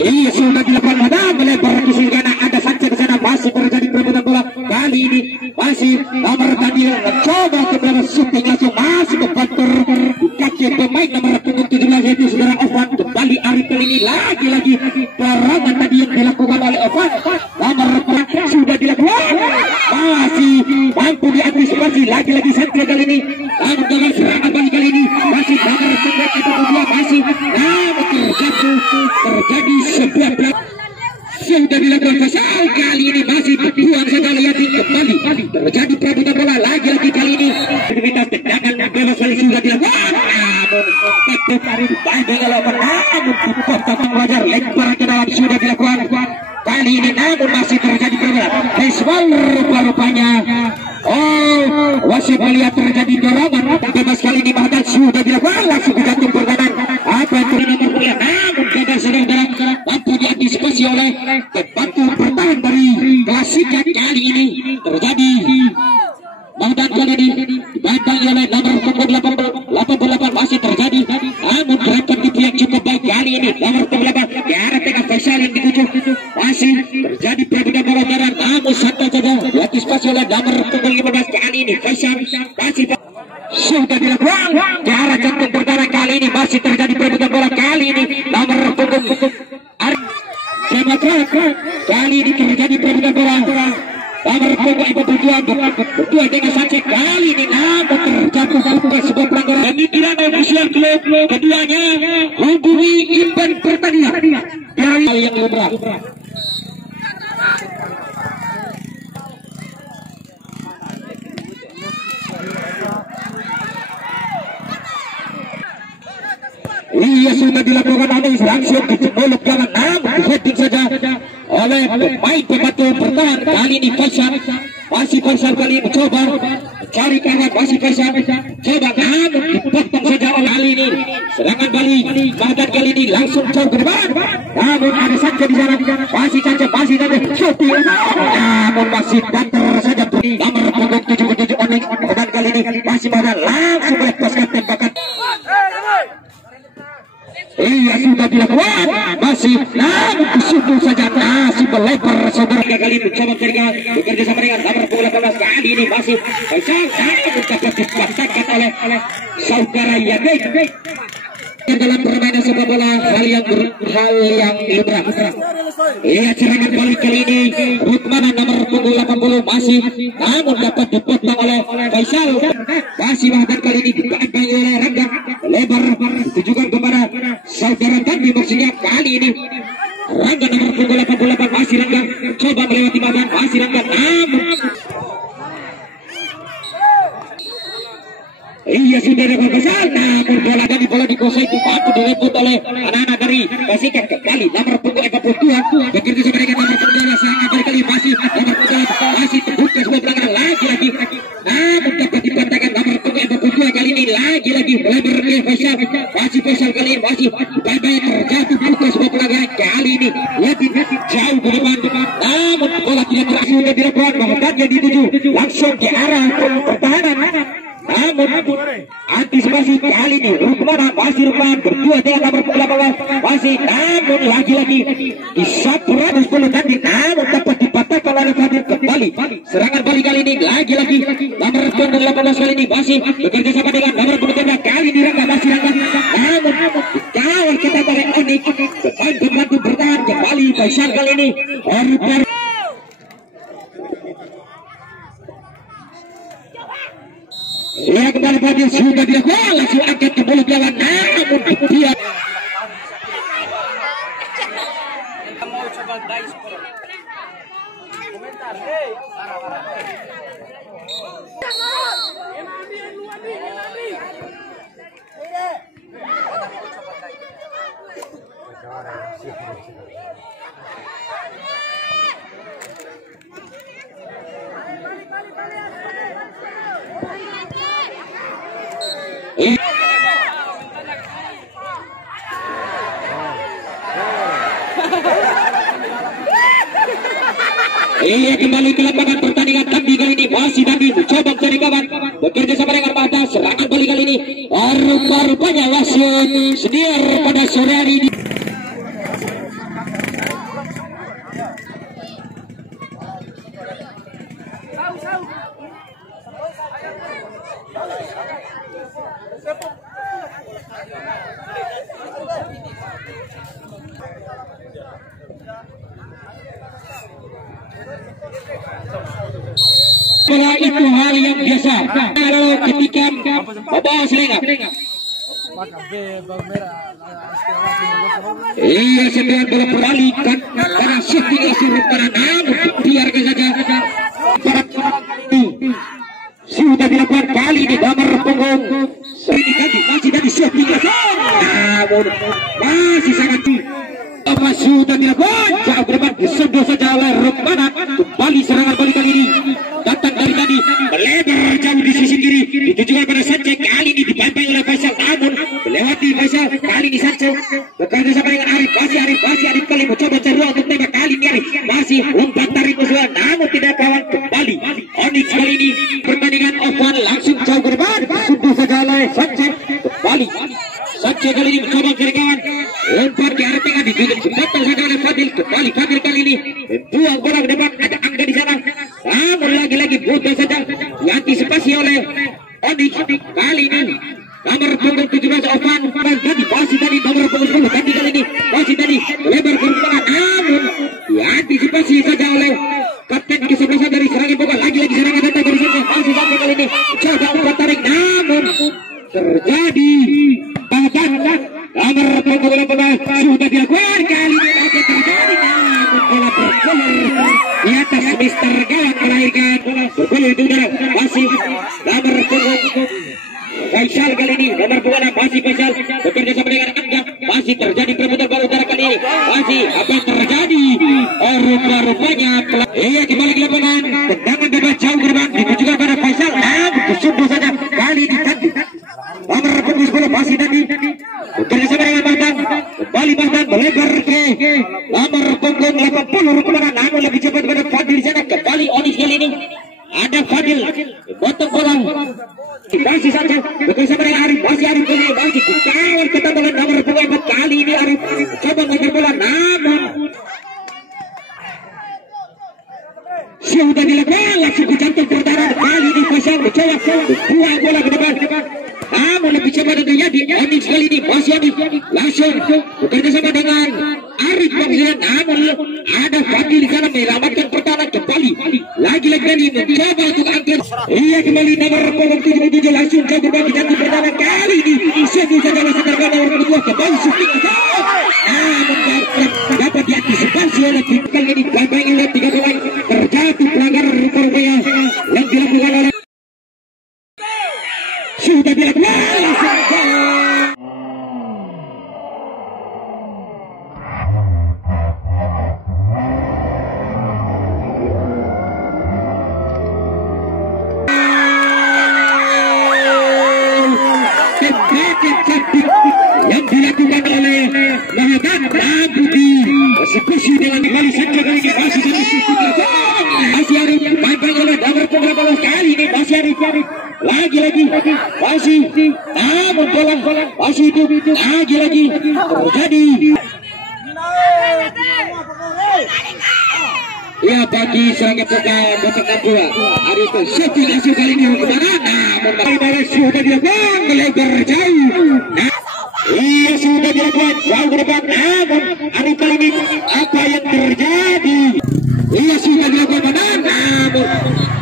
Iya, sudah dilakukan madam melebar ke Silgana. Ada saja di sana masih terjadi perebutan bola. Kali ini masih nomor tadi mencoba untuk melakukan shooting langsung masih ke kontur kaki pemain nomor punggung 17 yaitu saudara Ovan. Kembali Arif kali ini lagi-lagi serangan tadi yang dilakukan oleh Ovan. Nomor 4 sudah dilakukan. Masih mampu diantisipasi lagi-lagi Satria kali ini. Namun dengan serangan balik kali ini masih nomor punggung 22 masih namun terjadi sebuah sudah dilakukan pasal kali ini masih berjuang saja Liati kembali terjadi perebutan bola lagi-lagi kali ini aktivitas tendangan bebas kali sudah dilakukan namun tetap dari panjang lawan namun potong wajar lempar ke dalam sudah dilakukan kali ini namun masih terjadi perebutan baseball rupa-rupanya wasit melihat terjadi dorongan bebas kali ini bahkan sudah dilakukan langsung digantung pertahanan apa yang nomor kuliah namun gagal sedang mampu diantisipasi oleh pembantu bertahan dari Klasika kali ini terjadi Mahdan kali ini dibantai oleh nomor 88 masih terjadi namun gerakan itu yang cukup baik kali ini nomor 88 di arah tengah Faisal yang dituju masih terjadi perebutan bola merah namun santai saja diantisipasi oleh nomor 15 kali ini Faisal masih sudah dilakukan di arah jantung pertahanan kali ini masih terjadi perebutan bola kali ini nomor punggung Demokrat kali ini terjadi perebutan bola nomor punggung berdua dengan Sanchez kali ini namun terjatuh ke sebuah pelanggaran dan ditilang ofisial klub keduanya hubungi imban pertandingan dari hal yang lumrah. Iya sudah dilakukan analisis langsung ke mulut gawang namun diheading saja oleh pemain pembantu bertahan kali ini Faisal masih Faisal kali ini mencoba mencari kawan masih Faisal coba namun dipotong saja oleh kali ini serangan balik Mahdan kali ini langsung jauh ke depan namun ada saja di sana masih saja shooting namun masih banter saja nomor punggung 77 Onyx Mahdan kali ini masih Mahdan langsung melepaskan tembakan. Iya sudah dilakukan masih namun kesuduh saja masih melebar saudara kali mencoba bekerja sama dengan nomor 18 kali ini masih Faisal namun dapat dipatahkan oleh saudara Yanik dalam permainan sepak bola hal yang lumrah. Iya serangan balik kali ini Rukmana nomor punggung 80 masih namun dapat dipotong oleh Faisal masih Mahdan kali ini dibantai oleh Rangga lebar ditujukan kepada saudara Tandi maksudnya kali ini Rangga nomor punggung 88 masih Rangga coba melewati Mahdan masih Rangga namun iya sudah ada pasal namun bola dikuasai itu mampu direbut oleh anak-anak dari Pasikan kembali nomor punggung 42 bekerja sama dengan nomor 19 sangat kali masih nomor 42 masih terbuka sebuah pelanggaran lagi namun dapat dipatahkan nomor punggung 42 kali ini lagi melebar ke Faisal masih Faisal kali ini masih babai terjatuh buka sebuah pelanggaran kali ini lebih jauh ke depan namun bola tidak berhasil sudah dilakukan Mahdan yang dituju langsung ke arah pertahanan namun antisipasi kali ini Rukmana masih Rukman berdua dengan nomor 18 masih namun lagi-lagi di 110 tadi namun dapat dipatahkan oleh Fadil kembali serangan balik kali ini lagi-lagi nomor 18 kali ini masih bekerja sama dengan nomor 23 kali ini Rangga masih Rangga namun dikawal kita oleh Onyx pemain pembantu bertahan kembali Faisal kali ini ya kembali Fadil sudah dilakukan langsung angkat ke mulut lawan namun dia mau coba dice komentar Iya kembali ke lapangan pertandingan Tandi kali ini masih Dandi mencoba mencari kawan, bekerja sama dengan mata, serangan balik kali ini rupa-rupanya wasit senior pada sore hari ini. Bola itu hal yang biasa. Kalau ketika bawa selingan, iya sedang bola berbalikan karena shooting suruh pada namun biarkan saja. Sudah dilakukan kali di gambar punggung. Ini tadi masih dari shooting namun masih sangat apa sudah dilakukan jauh ke depan disedot saja oleh Rukmana. Kembali serangan balik kali ini datang dari tadi melebar jauh di sisi kiri ditujukan pada Sanchez, kali ini dibantai oleh Faisal namun melewati Faisal. Kali ini Sanchez bekerja sama dengan Arif, Arif kali mencoba cari ruang untuk tembak, kali ini Arif masih umpan tarik musuh namun tidak kawan. Kembali Onyx kali ini pertandingan open langsung jauh ke depan disedot saja oleh Sanchez. Kembali Sanchez kali ini mencoba cari kawan, umpan ke arah tengah ditutup sepotong saja oleh Fadil. Kembali Fadil kali ini membuang bola ke depan, ada Angga di sana namun lagi-lagi butuh saja diantisipasi oleh Onyx. Kali ini nomor punggung 17 Ovan tadi masih tadi nomor punggung 10 tadi kali ini masih tadi lebar ke depan namun diantisipasi saja oleh kapten ke-11 dari serangan bola. Lagi-lagi serangan datang dari sana masih sampai kali ini coba umpan tarik namun terjadi badan nomor punggung 18 sudah dilakukan. Kali ini akan terjadi namun bola bergulir di atas Mister Gawat melahirkan bola bergulir di udara. Masih nomor punggung Faisal kali ini nomor 26 masih Faisal bekerja sama dengan Angga. Masih terjadi perebutan bola udara kali ini. Masih apa yang terjadi? Rupa-rupanya iya kembali ke lapangan, tendangan bebas jauh ke depan ditujukan pada Faisal namun tersundul saja. Kali ini nomor punggung 10 masih tadi bekerja sama dengan Bahdan. Kembali Bahdan melebar ke nomor punggung 80 Rukmana namun lebih cepat pada Fadil di sana. Kembali Onyx kali ini ada Fadil potong bola masih saja bekerja sama dengan Arif. Masih Arif kali ini masih dikawal ketat oleh nomor punggung 4. Kali ini Arif coba mengejar bola namun sudah dilakukan langsung dicantum pertahanan. Kali ini Faisal mencoba buang bola ke depan namun lebih cepat dan terjadi. Onyx kali ini masih Onyx langsung bekerja sama dengan Arif Bangsiran namun ada Fadil di sana menyelamatkan pertahanan. Kembali lagi-lagi kali mencoba untuk angkat. Iya kembali nomor punggung 77 langsung ke depan dicantum pertahanan. Kali ini sudah saja masih terkena nomor 2 kembali shooting namun dapat diantisipasi oleh tim. Kali ini gampang oleh 3 pemain terjadi pelanggaran rupa-rupanya yang dilakukan oleh sudah dilakukan. Yang dilakukan oleh Mahadan Abudi eksekusi dengan kembali Sanchez kali ini masih satu shooting masih Arif dipanggil oleh nomor punggung 18. Kali ini masih Arif lagi-lagi masih namun bola masih itu lagi-lagi terjadi. Ya bagi serangan botak Napua ada itu shooting hasil kali ini kemana namun bola sudah dilakukan melebar jauh. Iya sudah dilakukan jauh ke depan namun Arif kali ini apa yang terjadi? Iya sudah dilakukan namun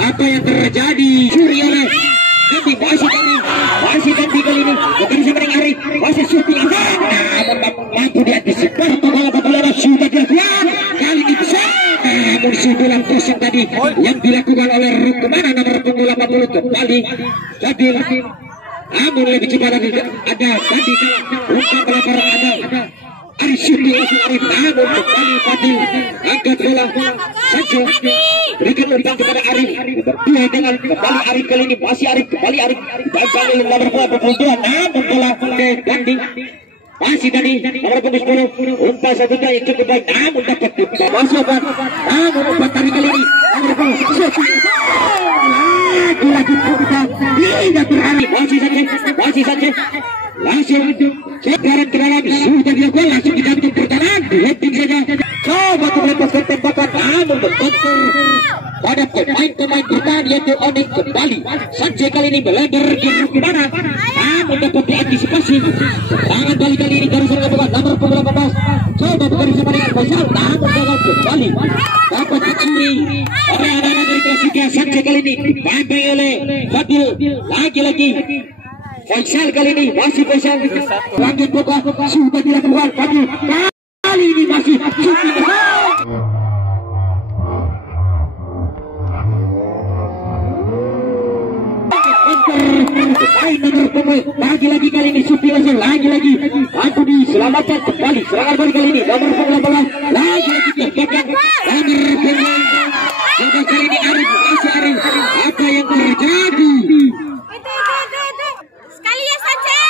apa yang terjadi? Curi oleh Nanti masih kali ini bukan sama dengan Arif masih shooting namun mampu diantisipasi bola sudah dilakukan. Kali ini bisa namun sundulan kosong tadi yang dilakukan oleh Rukmana nomor punggung 80 kembali Fadil namun lebih cepat lagi ada tadi umpan pelapor ada Arif shooting langsung Arif namun kembali Fadil angkat bola Sanchez berikan umpan kepada Arif berdua dengan kembali Arif kali ini masih Arif kembali Arif dibangun oleh nomor 22 namun bola ke Gandhi masih tadi nomor punggung 10 umpan satunya yang cukup baik namun dapat masuk umpan namun umpan tadi kali ini nomor punggung 10 lagi umpan tidak berani masih saja langsung sekarang ke dalam sudah dilakukan langsung digantung pertahanan heading saja coba untuk melepaskan tembakan namun berbentur pada pemain bertahan yaitu Onyx kembali saja kali ini melebar ke mana namun dapat diantisipasi serangan kali ini dari serangan bukan nomor punggung 18 coba bekerja sama dengan Faisal namun gagal kembali dapat dicuri oleh anak-anak dari Persija saja kali ini dipampang oleh Fadil lagi-lagi Faisal kali ini masih Faisal lanjut bola sudah dilakukan Fadil kali ini masih nomor pemain lagi-lagi kali ini Sufi langsung lagi-lagi mampu diselamatkan kembali serangan balik kali ini nomor 18 lagi-lagi belakang nomor pemain coba kali ini Arif masih Arif apa yang terjadi sekali ya saja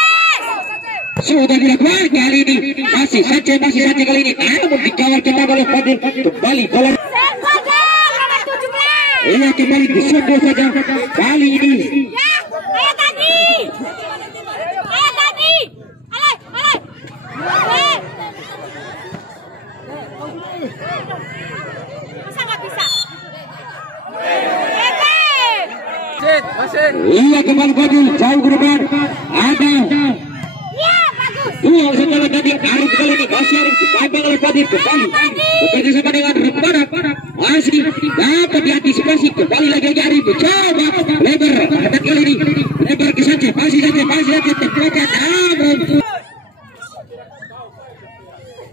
sudah dilakukan kali ini masih saja kali ini namun dikawal kembali oleh Fadil kembali bola iya kembali disundul saja kali ini iya kembali Fadil jauh ke depan ada dua setelah tadi Arif kali ini masih Arif dipampang oleh Fadil kembali bekerja sama dengan Rempana masih dapat diantisipasi kembali lagi Arif coba lebar akan kali ini lebar ke saja masih saja terpelekat namun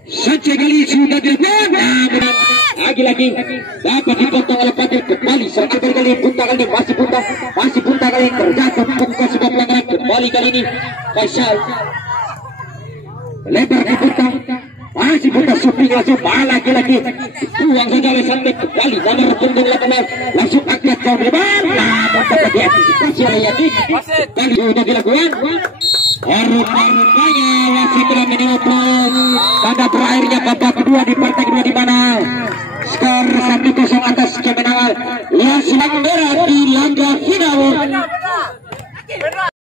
saja kali sudah dilakukan namun lagi-lagi dapat dipotong oleh Fadil kembali serangan kali ini bunta kali ini masih bunta kali ini terjatuh bukan sebuah pelanggaran kembali kali ini Faisal lebar ke bunta masih bunta Sufi langsung lagi-lagi buang saja oleh Sambil kembali nomor punggung 18 langsung angkat jauh lebar namun dapat diantisipasi oleh Yakin kali sudah dilakukan rupanya wasit telah menilai pada berakhirnya babak kedua di partai kedua di mana skor 1-0 atas kemenangan Lias Langdera di laga final